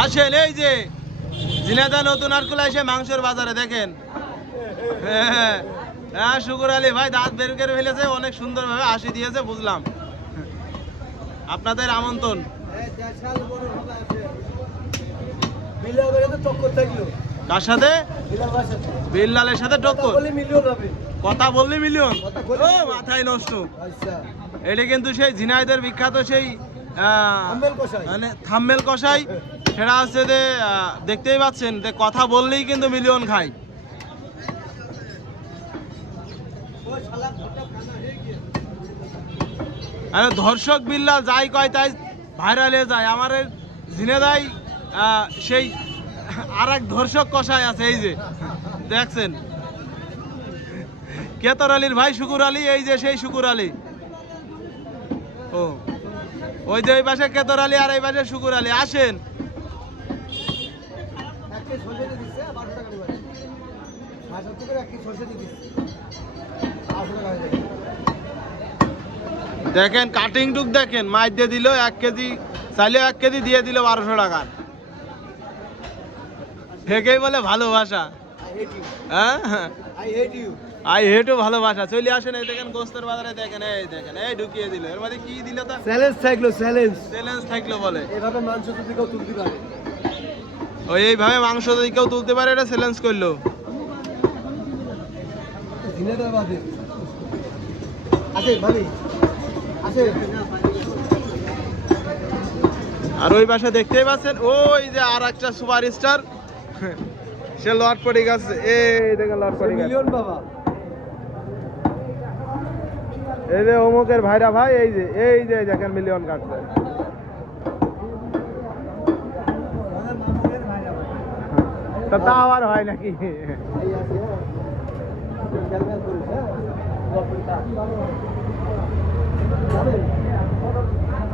আসেন, এই যে ঝিনাইদহ নতুন আটকুলা এসে মাংসের বাজারে দেখেন। হ্যাঁ হ্যাঁ, শুকুর আলী ভাই দাঁত বের করে ফেলেছে, অনেক সুন্দরভাবে হাসি দিয়েছে, বুঝলাম। আপনাদের আমন্ত্রণ। কার সাথে? বিল্লালের সাথে টক্কর। কথা বললি মিলিয়ন। ও মাথায় নষ্ট। এটা কিন্তু সেই ঝিনাইদের বিখ্যাত সেই মানে থাম্বেল কষাই। সেটা হচ্ছে যে দেখতেই পাচ্ছেন যে কথা বললেই কিন্তু মিলিয়ন খায়। আরে ধর্ষক বিল্লাল যাই কয় তাই ভাইরালে যায়। আমার ঝিনাইদহ সেই আর এক ধর্ষক কষাই আছে, এই যে দেখছেন কেতর আলীর ভাই শুকুর আলী, এই যে সেই শুকুর আলী। ও ওই যে ওই পাশে কেতর আলী আর এই পাশে শুকুর আলী। আসেন, দেখেন কাটিং টুক দেখেন, মাছ দিয়ে দিল 1 কেজি, চাইলে 1 কেজি দিয়ে দিল 1200 টাকার। থেকেই বলে ভালোবাসা। হ্যাঁ আই হেটও ভালোবাসা। চলে আসেন, এই দেখেন গোস্তের বাজারে দেখেন, এই দেখেন এই ঢুকিয়ে দিল। এর মধ্যে কি দিল? তা চ্যালেঞ্জ থাকলো, চ্যালেঞ্জ থাকলো বলে এইভাবে মাংস যদি কেউ তুলতে পারে, ওই এইভাবে মাংস যদি কেউ তুলতে পারে, এটা চ্যালেঞ্জ করলো। আর ওই পাশে দেখতেই পাচ্ছেন ওই যে আর একটা সুপার স্টার, সে লট পড়ে গেছে। এই দেখেন লট পড়ে গেছে মিলিয়ন বাবা। এই যে অমুকের ভাইরা ভাই, এই যে দেখেন মিলিয়ন কাটছে। তা আর হয় নাকি?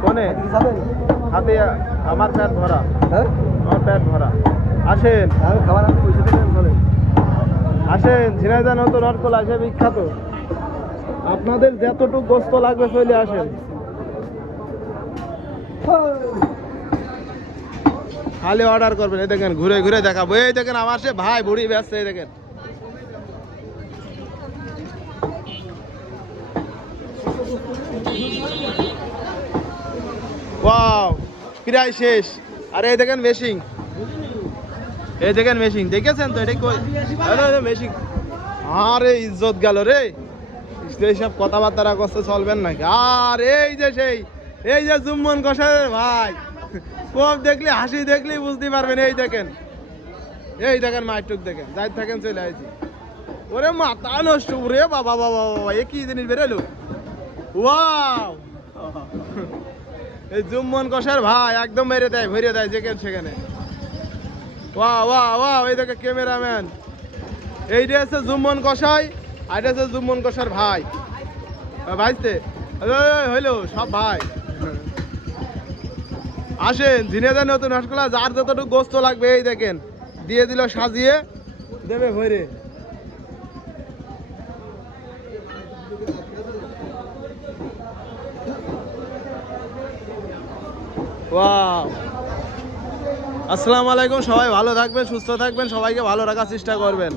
কোনে হাতে আমার পেট ভরা, আমার পেট ভরা। আসেন, আসেন, ঝিনাইদহ নতুন আটকুলা সে বিখ্যাত। আপনাদের যতটুকু গোস্ত লাগবে চলে আসেন। খালি অর্ডার করবেন। এই দেখেন ঘুরে ঘুরে দেখাবো। এই দেখেন আমার সে ভাই বুড়ি ব্যস্ত, এই দেখেন। ওয়াও, প্রায় শেষ। আর এই দেখেন মেশিং, এই দেখেন মেশিং, দেখেছেন তো? এটা মেশিং। আরে ইজ্জত গেল রে, এইসব কথাবার্তা করতে চলবেন নাকি? আর এই যে এই যে জুম্মন কষাই ভাই, কোপ দেখলে হাসি দেখলে বুঝতে পারবেন। এই দেখেন মাইটুক দেখেন, যাই থাকেন চলে আসছি। ওরে মাথা নষ্ট রে বাবা বাবা বাবা, এ কি জিনিস বেরোলো? ওয়াও, এই জুম্মন কষার ভাই একদম মেরে দেয়, ভরে দেয় যেখানে সেখানে। ওয়াও ওয়াও ওয়াও, এই দেখে ক্যামেরাম্যান। এইটা হচ্ছে জুম্মন কষাই, আর এটা হচ্ছে জুম্মন কষার ভাই। ভাইতে হইলো সব ভাই। আসেন, ঝিনাইদহ নতুন আটকুলা, যার যতটুকু গোস্ত লাগবে এই দেখেন দিয়ে দিল, সাজিয়ে দেবে ভরে। ওয়াও, আসসালামু আলাইকুম। সবাই ভালো থাকবেন, সুস্থ থাকবেন, সবাইকে ভালো রাখার চেষ্টা করবেন।